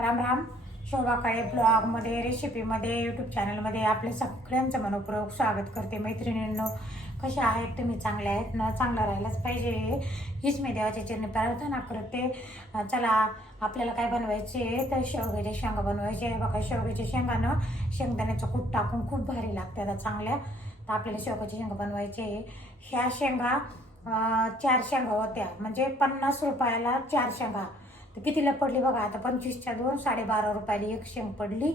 राम राम. शोभा काळे ब्लॉगमध्ये रेसिपीमध्ये यूट्यूब चॅनलमध्ये आपले सगळ्यांचं मनपूर्वक स्वागत करते मैत्रिणींनो. कशा आहेत? तुम्ही चांगल्या आहेत ना? चांगलं राहिलाच पाहिजे. हीच मी देवाच्या चरणी प्रार्थना करते. चला आपल्याला काय बनवायचे तर शेवग्याच्या शेंगा बनवायचे आहे. बघा शेवग्याच्या शेंगानं शेंगदाण्याचं कूट टाकून खूप भारी लागते आता चांगल्या. तर आपल्याला शेवग्याच्या शेंगा बनवायचे ह्या शेंगा चार शेंगा होत्या. म्हणजे पन्नास रुपयाला चार शेंगा. तर कितीला पडली बघा आता पंचवीसच्या दोन साडेबारा रुपयाला एक शेंग पडली.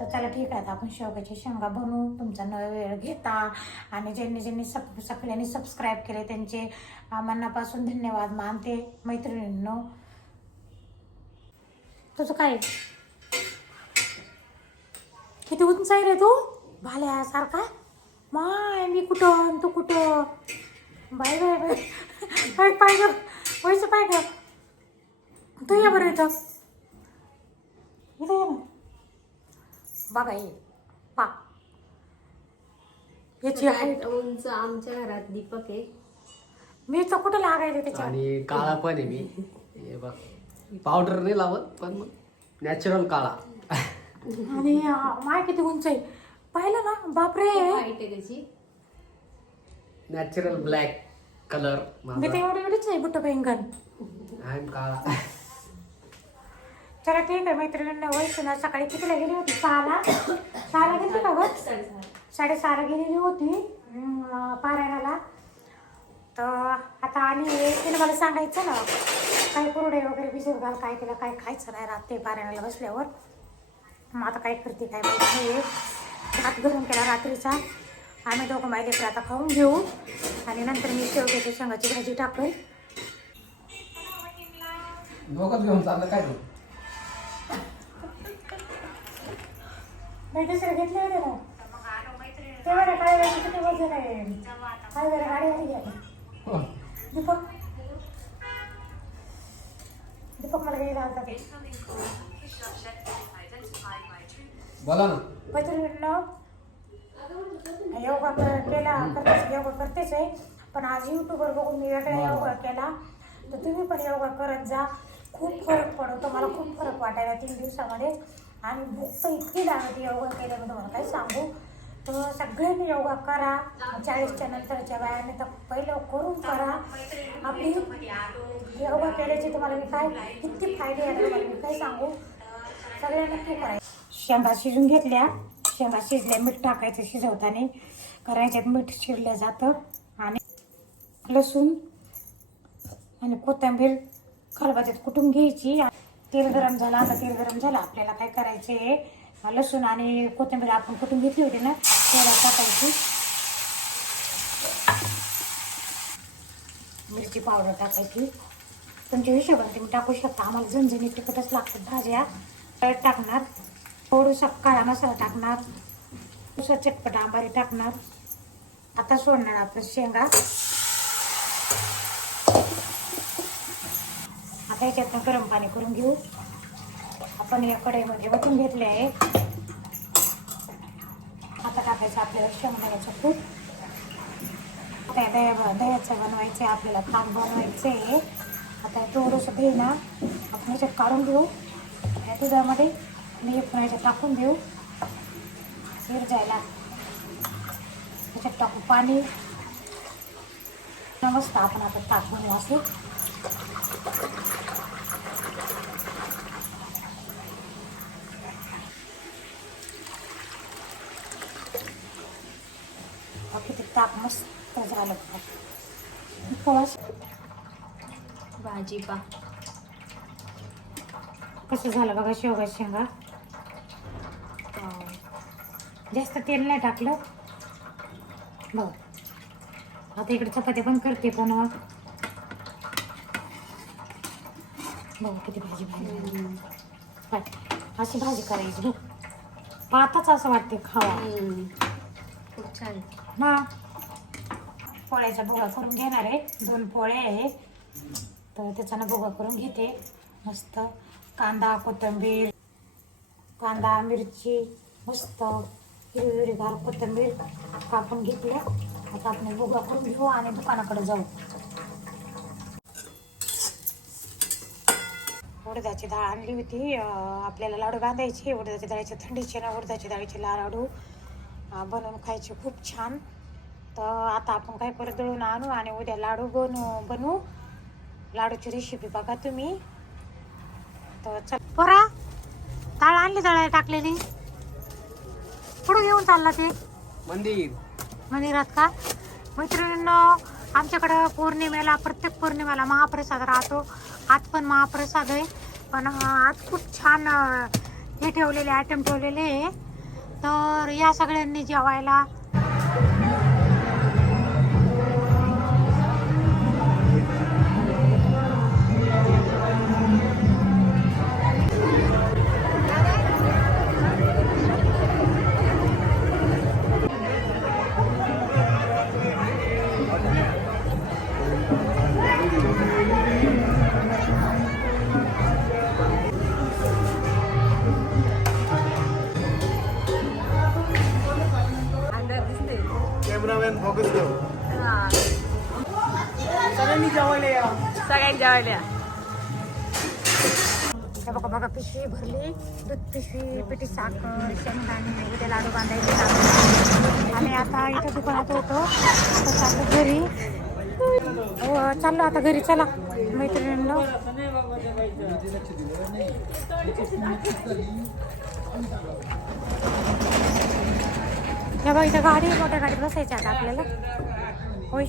तर चला ठीक आहे आता आपण शेवग्याच्या शेंगा बनवू. तुमचा न वेळ घेता. आणि ज्यांनी ज्यांनी सब सगळ्यांनी सबस्क्राईब केले त्यांचे मनापासून धन्यवाद मानते मैत्रिणींनो. तुझं काय? किती उंच आहे रे तू? भाल्यासारखा? माय मी कुठं तू कुठं? बाय बाय बाय पाय पाय ग. व्हायचं पाय गं. तू या बरं इथं. इथं ये बघा ये पा. याची हाईट उंच आमच्या घरात दीपक आहे. मी तर कुठं लागायचे त्याच्या आणि काळा पण आहे मी. हे बघ. पावडर नाही लावत पण नॅचरल काळा. आणि अं, माय किती उंच आहे. पाहिलं ना? बापरे. हाईट आहे त्याची. नॅचरल ब्लॅक कलर मी तर एवढी एवढीच आहे बुट्ट पेंगण आणि काळा. चला ठीक आहे मैत्रिणींना वय ना सकाळी कितीला गेली होती? सहाला. सहाला गेली का गं? साडेसहाला गेलेली होती पारायणाला. तर आता आली तिने मला सांगायचं ना काही कुरडे वगैरे भिजत घाल काय तिला काय खायचं नाही रात्री पारायणाला बसल्यावर. मग आता काय करते काय माहिती नाही. भात गरम केला रात्रीचा. आम्ही दोघं माहिती आता खाऊन घेऊ. आणि नंतर मी शेवग्याच्या शेंगाची भाजी टाकेल. दोघंच घेऊन चाललं काय नाही दुसरं घेतले होते ना. ते बरं काय वेळ किती वजन आहे काय बरं गाडी आली घ्या दीपक. दीपक मला घ्यायला आलता ते बोला ना. मैत्रिणींनो योगा कर- केला करतेच योगा करतेच आहे पण आज युट्यूबवर बघून मी वेगळा योगा केला. तर तुम्ही पण योगा करत जा. खूप फरक पडतो. मला खूप फरक वाटायला तीन दिवसामध्ये. आणि भूक इतकी लागते योगा केल्यामुळे तुम्हाला काय सांगू? तर सगळ्यांनी योगा करा. चाळीसच्या नंतरच्या व्यायामे तर पहिलं करून करा. आपली योगा केल्याचे तुम्हाला मी काय किती फायदे आहेत तुम्हाला मी काय सांगू? सगळ्यांना नक्की करायचं शेंगा शिजून घेतल्या. शेंगा शिजल्या मीठ टाकायचं शिजवताना. करायच्यात मीठ शिरलं जातं. आणि लसूण आणि कोथिंबीर खलबत्यात कुटून घ्यायची. तेल गरम झालं आता तेल गरम झालं आपल्याला काय करायचे आहे लसूण आणि कोथिंबीर आपण कुठून घेतली होती ना त्याला टाकायची. मिरची पावडर टाकायची. तुमच्या हिशोबाने तुम्ही टाकू शकता. आम्हाला झणझणी तिखटच लागतात भाज्या. हळद टाकणार. थोडंसं काळा मसाला टाकणार. थोडंसं चटपट आंबारी टाकणार. आता सोडणार आपलं शेंगा. आता गरम पाणी करून घेऊ. आपण या कढईमध्ये वटून घेतले आहे. आता टाकायचं आपल्याला शेंगदाण्याचं कूट आता या दह्या दह्याचं बनवायचं आहे आपल्याला ताक बनवायचं आहे आता थोडंसं दे ना आपण ह्याच्यात काढून घेऊ. या दुधामध्ये मी एक ह्याच्यात टाकून देऊ. शिर जायला ह्याच्यात टाकू पाणी. मस्त आपण आता ताक बनवू असू. ताक मस्त झालं. कवास भाजी पा कसं झालं बघा शेवगा शेंगा? जास्त तेल नाही टाकलं? बघ. आता इकडे चपात्या पण करते पण बघ किती भाजी भाजी अशी भाजी करायची बघ. पाताच असं वाटते खावा. खूप छान. पोळ्याचा भोगा करून घेणार आहे. दोन पोळे आहे. तर त्याच्यानं भोगा करून घेते. मस्त कांदा कोथिंबीर कांदा मिरची मस्त हिरवी हिरवीगार कोथिंबीर कापून घेतल्या आता आपण भोगा करून घेऊ आणि दुकानाकडे जाऊ. उडदाची डाळ आणली होती. आपल्याला लाडू बांधायची. उडदाच्या डाळीचे थंडीचे ना उडदाच्या डाळीचे लाडू. बनवून खायचे खूप छान. तर आता आपण काय परत दळून आणू आणि उद्या लाडू बनवू बनवू. लाडूची रेसिपी बघा तुम्ही. तर चल. पोरा डाळ आणली दळायला टाकलेली. पुढे घेऊन चालला ते? मंदिर. मंदिरात का? मैत्रिणींनो आमच्याकडं पौर्णिमेला प्रत्येक पौर्णिमेला महाप्रसाद राहतो. आज पण महाप्रसाद आहे. पण आज खूप छान हे ठेवलेले आयटम ठेवलेले आहे. तर या सगळ्यांनी जेवायला फोकस ठेव सगळ्यांनी जेवायला हे बघा बघा पिशवी भरली. दूध पिशवी पिठी साखर शेंगदाणे उद्या लाडू बांधायचे. आणि आता इथं दुकानात होतो. आता चाललो घरी. हो चाललो आता घरी. चला मैत्रिणींना. बघा इथं गाडी मोठ्या गाडीत बसायच्या आता आपल्याला. होय